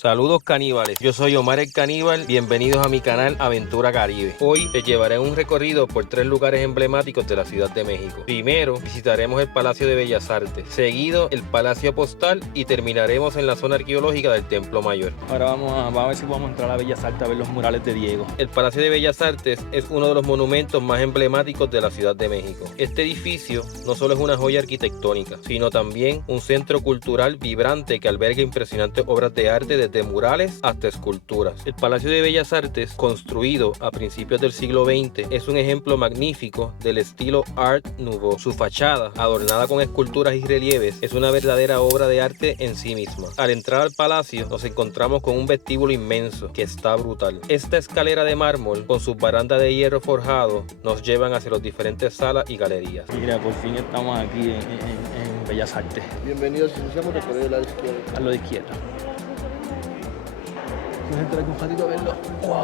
Saludos caníbales, yo soy Omar el Caníbal, bienvenidos a mi canal Aventura Caribe. Hoy te llevaré en un recorrido por 3 lugares emblemáticos de la Ciudad de México. Primero visitaremos el Palacio de Bellas Artes, seguido el Palacio Postal y terminaremos en la zona arqueológica del Templo Mayor. Ahora vamos a ver si podemos entrar a Bellas Artes a ver los murales de Diego. El Palacio de Bellas Artes es uno de los monumentos más emblemáticos de la Ciudad de México. Este edificio no solo es una joya arquitectónica, sino también un centro cultural vibrante que alberga impresionantes obras de arte desde murales hasta esculturas. El Palacio de Bellas Artes, construido a principios del siglo XX, es un ejemplo magnífico del estilo Art Nouveau. Su fachada, adornada con esculturas y relieves, es una verdadera obra de arte en sí misma. Al entrar al palacio, nos encontramos con un vestíbulo inmenso que está brutal. Esta escalera de mármol, con sus barandas de hierro forjado, nos llevan hacia las diferentes salas y galerías. Mira, por fin estamos aquí en Bellas Artes. Bienvenidos, iniciamos recorrido del lado izquierdo. A lo de izquierda. Vamos a entrar aquí un ratito a verlo. ¡Wow!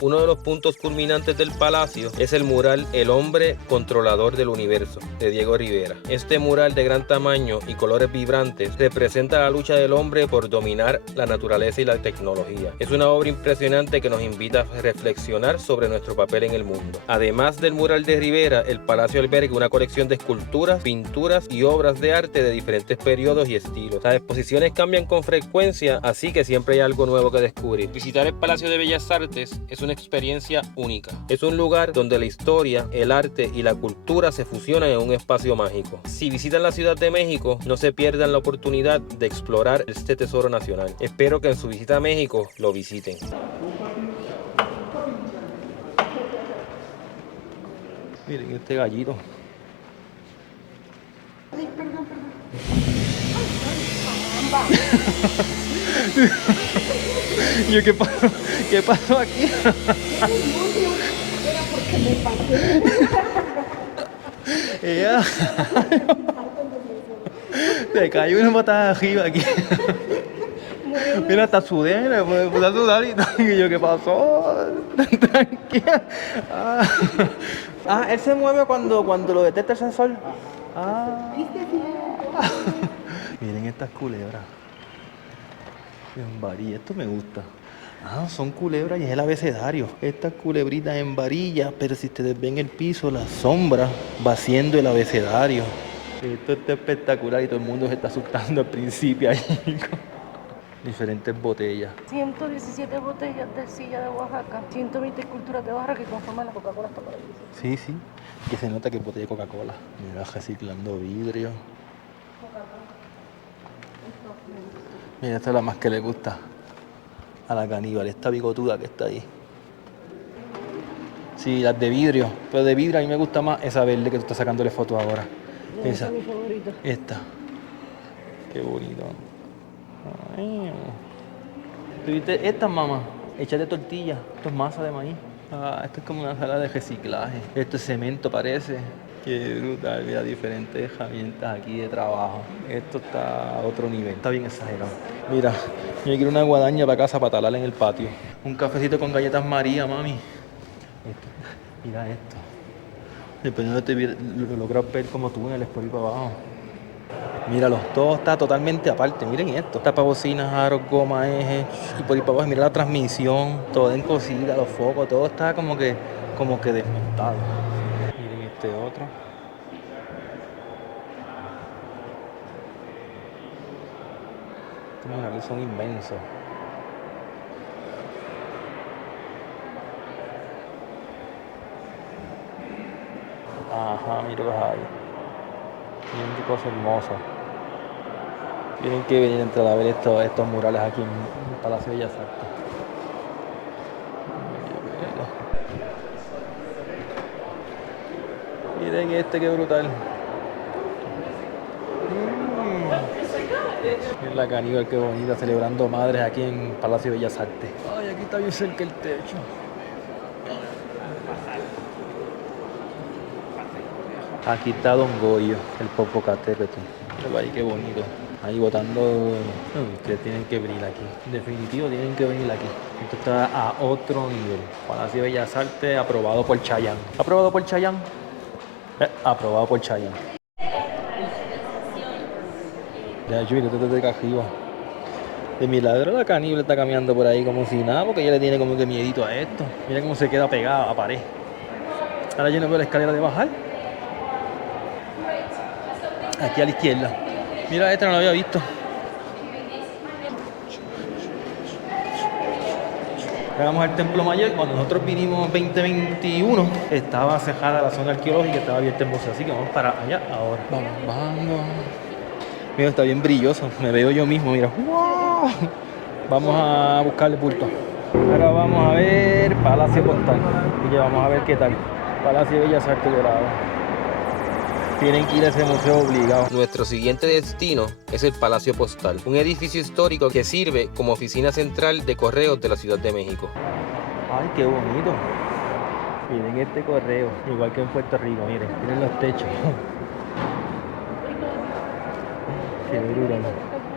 Uno de los puntos culminantes del palacio es el mural El hombre controlador del universo, de Diego Rivera. Este mural de gran tamaño y colores vibrantes representa la lucha del hombre por dominar la naturaleza y la tecnología. Es una obra impresionante que nos invita a reflexionar sobre nuestro papel en el mundo. Además del mural de Rivera, el palacio alberga una colección de esculturas, pinturas y obras de arte de diferentes periodos y estilos. Las exposiciones cambian con frecuencia, así que siempre hay algo nuevo que descubrir. Visitar el Palacio de Bellas Artes es una experiencia única. Es un lugar donde la historia, el arte y la cultura se fusionan en un espacio mágico. Si visitan la Ciudad de México, no se pierdan la oportunidad de explorar este tesoro nacional. Espero que en su visita a México lo visiten. Miren este gallito. Ay, perdón. Yo, ¿qué pasó aquí? Era porque me pasé. Ella. Te cayó una patada arriba aquí. Mira, hasta sudé, me puse a sudar y todo. Y yo, ¿qué pasó? Tranquila. Él se mueve cuando lo detecta el sensor. Miren estas culebras. En varilla, esto me gusta. Son culebras y es el abecedario. Estas culebritas en varilla, pero si ustedes ven el piso, la sombra va siendo el abecedario. Esto está espectacular y todo el mundo se está asustando al principio ahí. Diferentes botellas. 117 botellas de silla de Oaxaca, 120 esculturas de barra que conforman la Coca-Cola hasta para Sí, que se nota que es botella de Coca-Cola. Mira, reciclando vidrio. Mira, esta es la más que le gusta a la caníbal, esta bigotuda que está ahí. Sí, las de vidrio, pero de vidrio a mí me gusta más esa verde que tú estás sacándole fotos ahora. Esa, es mi favorito. esta. Qué bonito. Ay. ¿Tuviste estas, mamá? Échale tortilla, esto es masa de maíz. Esto es como una sala de reciclaje. Esto es cemento, parece. Qué brutal, mira, diferentes herramientas aquí de trabajo. Esto está a otro nivel, está bien exagerado. Mira, yo quiero una guadaña para casa para talar en el patio. Un cafecito con galletas María, mami. Mira esto. Dependiendo de lo logras ver como túneles por ahí para abajo. Míralo, todo está totalmente aparte. Miren esto. Tapabocinas, aros, goma, eje y por ahí para abajo. Mira la transmisión, todo en cosita, los focos, todo está como que desmontado. Miren este otro. Estos murales son inmensos. Ajá, mira los hay. Miren qué cosa hermosa. Tienen que venir a entrar a ver estos murales aquí en el Palacio de Bellas Artes. Miren este, qué brutal. Miren la caníbal, qué bonita, celebrando madres aquí en el Palacio de Bellas Artes. Ay, aquí está bien cerca el techo. Aquí está Don Goyo, el Popocatépetl. Mira ahí, qué bonito. Ahí botando. Ustedes tienen que venir aquí. En definitivo, tienen que venir aquí. Esto está a otro nivel. Palacio de Bellas Artes, aprobado por Chayanne. ¿Aprobado por Chayanne? Aprobado por Chayanne. Ya, yo desde acá arriba. De milagro la caníbal está caminando por ahí como si nada, porque ella le tiene como que miedito a esto. Mira cómo se queda pegada a pared. Ahora yo no veo la escalera de bajar. Aquí a la izquierda. Mira, esta no la había visto. Ahora vamos al Templo Mayor. Cuando nosotros vinimos en 2021, estaba cerrada la zona arqueológica, estaba abierta el museo. Así que vamos para allá ahora. Vamos. Mira, está bien brilloso. Me veo yo mismo, mira. ¡Wow! Vamos a buscarle bulto. Ahora vamos a ver Palacio Postal. Y ya vamos a ver qué tal. Palacio de Bellas Artes Dorado. Tienen que ir a ese museo obligado. Nuestro siguiente destino es el Palacio Postal, un edificio histórico que sirve como oficina central de correos de la Ciudad de México. Ay, qué bonito. Miren este correo, igual que en Puerto Rico, miren los techos. Qué brutal.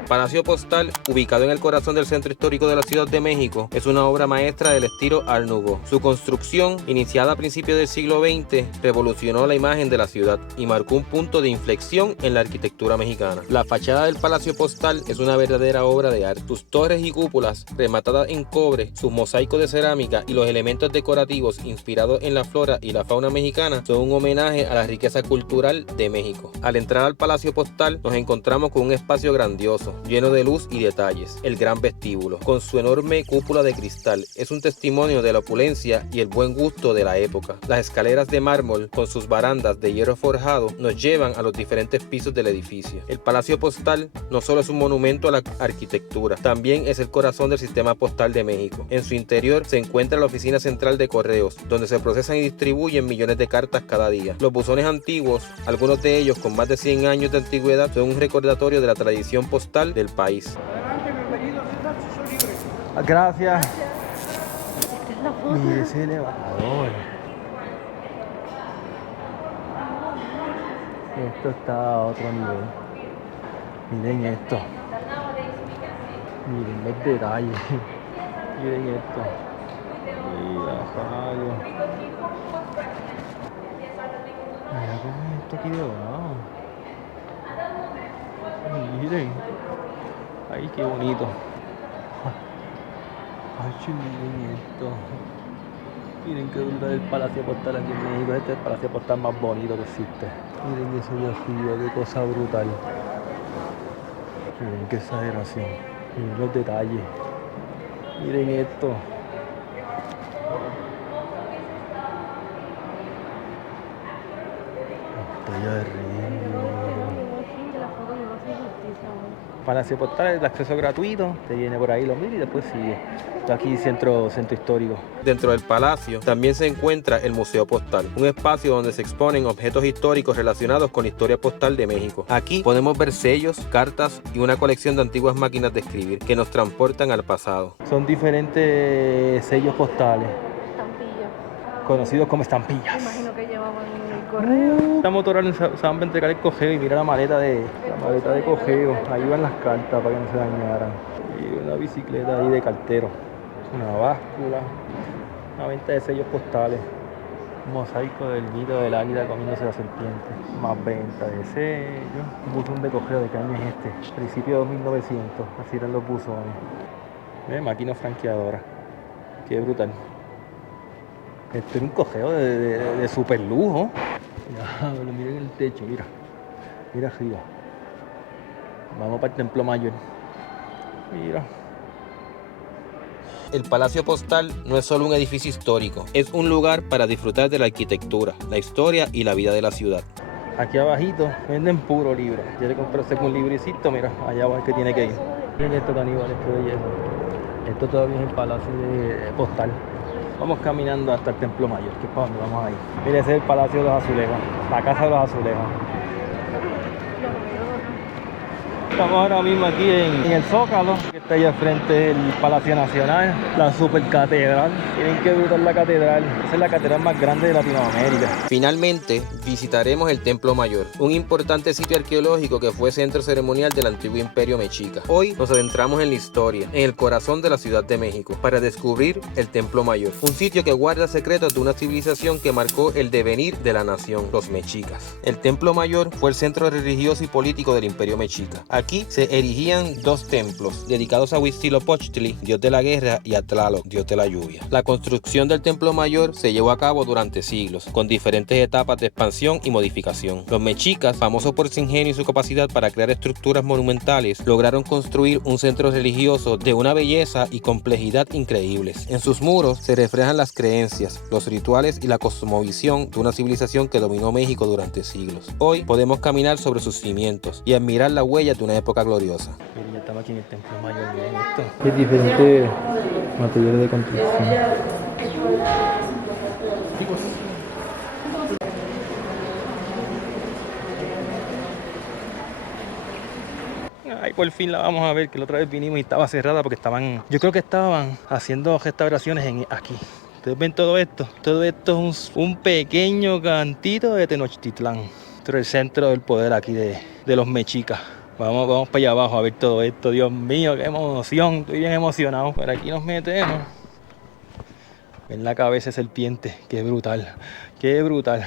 Palacio Postal, ubicado en el corazón del centro histórico de la Ciudad de México, es una obra maestra del estilo Art Nouveau. Su construcción, iniciada a principios del siglo XX, revolucionó la imagen de la ciudad y marcó un punto de inflexión en la arquitectura mexicana. La fachada del Palacio Postal es una verdadera obra de arte. Sus torres y cúpulas, rematadas en cobre, sus mosaicos de cerámica y los elementos decorativos inspirados en la flora y la fauna mexicana son un homenaje a la riqueza cultural de México. Al entrar al Palacio Postal, nos encontramos con un espacio grandioso, lleno de luz y detalles. El gran vestíbulo, con su enorme cúpula de cristal, es un testimonio de la opulencia y el buen gusto de la época. Las escaleras de mármol, con sus barandas de hierro forjado, nos llevan a los diferentes pisos del edificio. El Palacio Postal no solo es un monumento a la arquitectura, también es el corazón del sistema postal de México. En su interior se encuentra la oficina central de correos, donde se procesan y distribuyen millones de cartas cada día. Los buzones antiguos, algunos de ellos con más de 100 años de antigüedad, son un recordatorio de la tradición postal del país. Gracias. Esta es la foto. Mire ese elevador. Esto está a otro nivel. Miren esto. Miren los detalles. Miren esto. Mira, rayos. Mira cómo es esto aquí debajo. Miren. Ay, qué bonito. Ay, miren esto. Miren qué brutal el Palacio Postal aquí en México. Este es el Palacio Postal más bonito que existe. Miren eso de arriba, qué cosa brutal. Miren qué exageración. Miren los detalles. Miren esto. Estoy arriba. Palacio Postal, el acceso gratuito, te viene por ahí, lo mira y después sigue. Está aquí centro histórico. Dentro del palacio también se encuentra el Museo Postal, un espacio donde se exponen objetos históricos relacionados con la historia postal de México. Aquí podemos ver sellos, cartas y una colección de antiguas máquinas de escribir que nos transportan al pasado. Son diferentes sellos postales, Estampillas. conocidos como Me estampillas. imagino que llevaban el correo. Esta motora usaban para entregar el cogeo y mira la maleta de cogeo. Ahí van las cartas para que no se dañaran. Y una bicicleta ahí de cartero. Una báscula. Una venta de sellos postales. Un mosaico del mito del águila comiéndose la serpiente. Más venta de sellos. Un buzón de cogeo, ¿de qué año es este? Principio de 1900. Así eran los buzones. Máquina franqueadora. Qué brutal. Esto es un cogeo de super lujo. Miren el techo, mira. Mira arriba. Vamos para el Templo Mayor. Mira. El Palacio Postal no es solo un edificio histórico, es un lugar para disfrutar de la arquitectura, la historia y la vida de la ciudad. Aquí abajito venden puro libro. Quiere comprarse con un libricito, mira, allá va el que tiene que ir. Miren esto, caníbales, qué belleza. Esto todavía es el Palacio Postal. Vamos caminando hasta el Templo Mayor, que es para donde vamos a ir. Mira, ese es el Palacio de los Azulejos, la Casa de los Azulejos. Estamos ahora mismo aquí en el Zócalo, que está allá al frente del Palacio Nacional, la Supercatedral. Miren qué brutal la catedral. Esa es la catedral más grande de Latinoamérica. Finalmente, visitaremos el Templo Mayor, un importante sitio arqueológico que fue centro ceremonial del antiguo Imperio Mexica. Hoy nos adentramos en la historia, en el corazón de la Ciudad de México, para descubrir el Templo Mayor, un sitio que guarda secretos de una civilización que marcó el devenir de la nación, los mexicas. El Templo Mayor fue el centro religioso y político del Imperio Mexica. Aquí se erigían dos templos dedicados dedicados a Huitzilopochtli, dios de la guerra, y a Tlaloc, dios de la lluvia. La construcción del Templo Mayor se llevó a cabo durante siglos, con diferentes etapas de expansión y modificación. Los mexicas, famosos por su ingenio y su capacidad para crear estructuras monumentales, lograron construir un centro religioso de una belleza y complejidad increíbles. En sus muros se reflejan las creencias, los rituales y la cosmovisión de una civilización que dominó México durante siglos. Hoy podemos caminar sobre sus cimientos y admirar las huellas de una época gloriosa. Miren, ya estamos aquí en el Templo Mayor, miren esto. Qué diferentes materiales de construcción. Ay, por fin la vamos a ver, que la otra vez vinimos y estaba cerrada porque yo creo que estaban haciendo restauraciones aquí. Ustedes ven todo esto. Todo esto es un pequeño cantito de Tenochtitlán. Esto es el centro del poder aquí de los mexicas. Vamos para allá abajo a ver todo esto. Dios mío, qué emoción. Estoy bien emocionado. Por aquí nos metemos. Ven la cabeza de serpiente. Qué brutal. Qué brutal.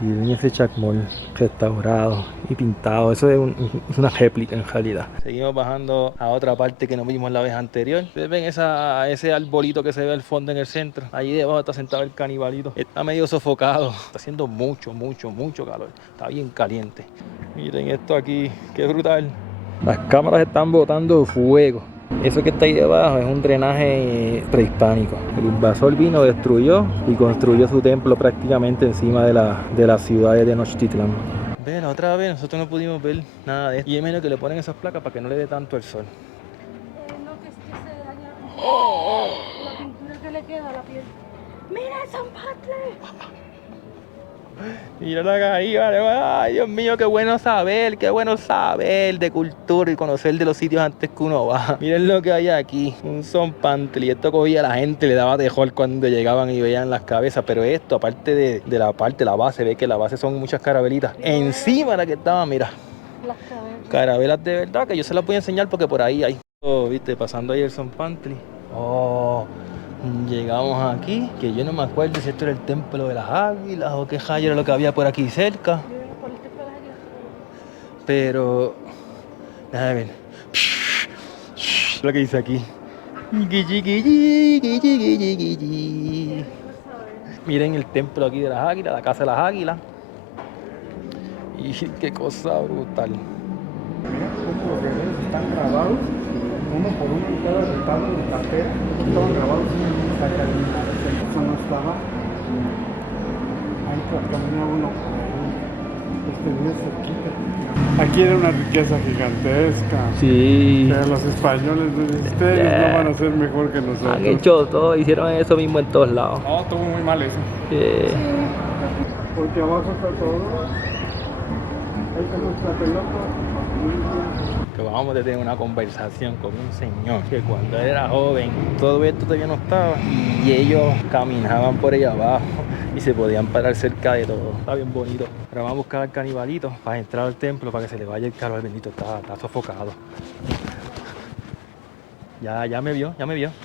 Y ven ese chacmol restaurado y pintado. Eso es una réplica en realidad. Seguimos bajando a otra parte que no vimos la vez anterior. Ustedes ven ese arbolito que se ve al fondo en el centro. Allí debajo está sentado el canibalito. Está medio sofocado. Está haciendo mucho calor. Está bien caliente. Miren esto aquí. Qué brutal. Las cámaras están botando fuego. Eso que está ahí debajo es un drenaje prehispánico. El invasor vino, destruyó y construyó su templo prácticamente encima de la ciudad de Tenochtitlán. Ven, otra vez nosotros no pudimos ver nada de esto. Y es menos que le ponen esas placas para que no le dé tanto el sol. No, que es que se daña la pintura que le queda a la piel. ¡Mira el Zompantli! Mira la caída, ay Dios mío, qué bueno saber de cultura y conocer de los sitios antes que uno va. Miren lo que hay aquí, un Zompantli. Esto cogía a la gente, le daba tejol cuando llegaban y veían las cabezas, pero esto, aparte de la base, ve que la base son muchas carabelitas. Encima de la que estaba, mira, Las cabezas. carabelas de verdad, que yo se las voy a enseñar porque por ahí hay. Oh, viste, pasando ahí el Zompantli. Oh, llegamos aquí, que yo no me acuerdo si esto era el templo de las águilas o qué rayo era lo que había por aquí cerca. Pero, déjame ver. Lo que dice aquí. Miren el templo aquí de las águilas, la casa de las águilas. Y qué cosa brutal. Estos guerreros están grabados, uno por uno en cada retablo de cartera, estaban grabados en esta cabina, eso no estaba. Ahí caminaba uno por ahí, los tenía cerquita. Aquí era una riqueza gigantesca. Sí. Pero los españoles, ustedes no van a ser mejor que nosotros. Han hecho todo, hicieron eso mismo en todos lados. No, estuvo muy mal eso. Porque abajo está todo. Ahí está nuestra pelota. Que vamos a tener una conversación con un señor que cuando él era joven todo esto todavía no estaba y ellos caminaban por ahí abajo y se podían parar cerca de todo. Está bien bonito. Ahora vamos a buscar al canibalito para entrar al templo para que se le vaya el calor. Bendito, está sofocado. Ya me vio.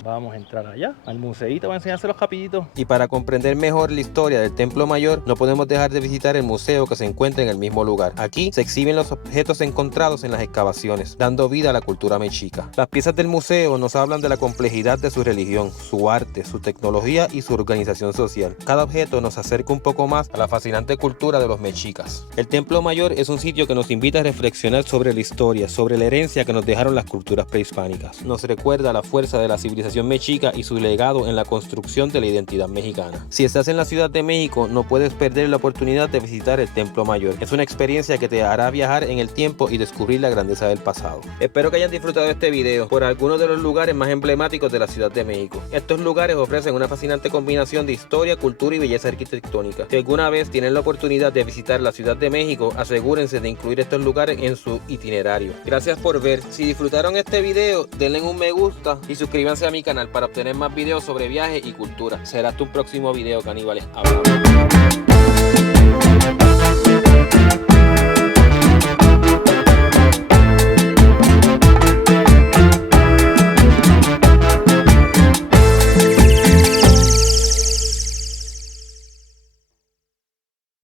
Vamos a entrar allá, al museíto, voy a enseñárselos rapidito. Y para comprender mejor la historia del Templo Mayor, no podemos dejar de visitar el museo que se encuentra en el mismo lugar. Aquí se exhiben los objetos encontrados en las excavaciones, dando vida a la cultura mexica. Las piezas del museo nos hablan de la complejidad de su religión, su arte, su tecnología y su organización social. Cada objeto nos acerca un poco más a la fascinante cultura de los mexicas. El Templo Mayor es un sitio que nos invita a reflexionar sobre la historia, sobre la herencia que nos dejaron las culturas prehispánicas. Nos recuerda la fuerza de la civilización mexica y su legado en la construcción de la identidad mexicana. Si estás en la Ciudad de México, no puedes perder la oportunidad de visitar el Templo Mayor. Es una experiencia que te hará viajar en el tiempo y descubrir la grandeza del pasado. Espero que hayan disfrutado de este video por algunos de los lugares más emblemáticos de la Ciudad de México. Estos lugares ofrecen una fascinante combinación de historia, cultura y belleza arquitectónica. Si alguna vez tienen la oportunidad de visitar la Ciudad de México, asegúrense de incluir estos lugares en su itinerario. Gracias por ver. Si disfrutaron este video, denle un me gusta y suscríbanse a mi canal para obtener más videos sobre viajes y cultura. Será hasta un próximo video, caníbales. Hablamos.